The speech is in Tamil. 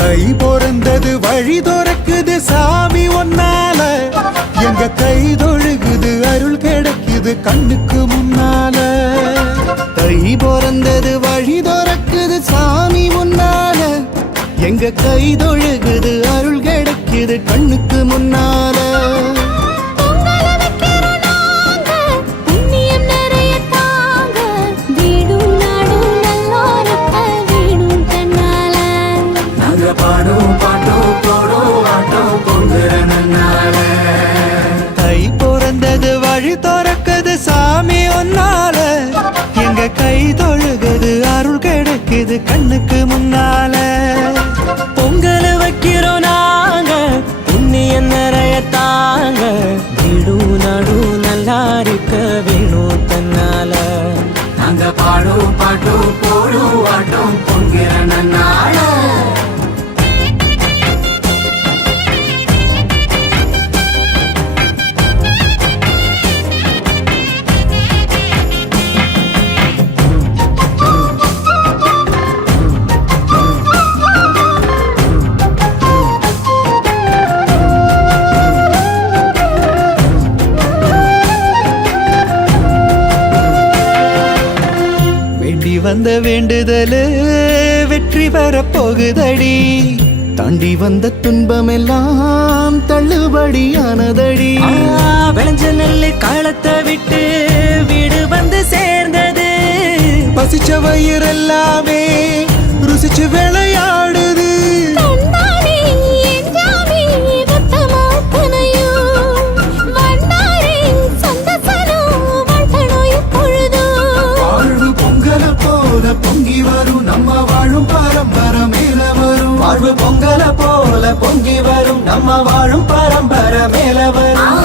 கை பொறந்தது வழி துறக்குது சாமி ஒன்னால எங்க கை தொழுகுது அருள் கிடைக்குது கண்ணுக்கு முன்னால கை பொறந்தது வழி துறக்குது சாமி முன்னால எங்க கை தொழுகுது அருள் கிடைக்குது கண்ணுக்கு முன்னால கை பொறந்தது வழி துறக்குது சாமி ஒன்னால எங்க கை தொழுகுது அருள் கிடைக்குது கண்ணுக்கு முன்னால பொங்கல் வைக்கிறோம் நாங்க புண்ணியம் நிறைய தாங்க வீடும் நடு நல்லா இருக்க வேணும் தன்னால நாங்க பாடும் பாட்டும் போடும் ஆட்டம் பொங்கிற நன்னால வந்த வேண்டுதலு வெற்றி பெற போகுதடி தாண்டி வந்த துன்பமெல்லாம் தள்ளுபடியானதடி விளைஞ்ச நெல்லு காலத்தை விட்டு வீடு வந்து சேர்ந்தது பசிச்ச வயிறெல்லாமே ருசிச்சு விளையாடுது பொங்கி வரும் நம்ம வாழும் பரம்பரை மேல வரும் வாழ்வு பொங்கல போல பொங்கி வரும் நம்ம வாழும் பரம்பரை மேல வரும்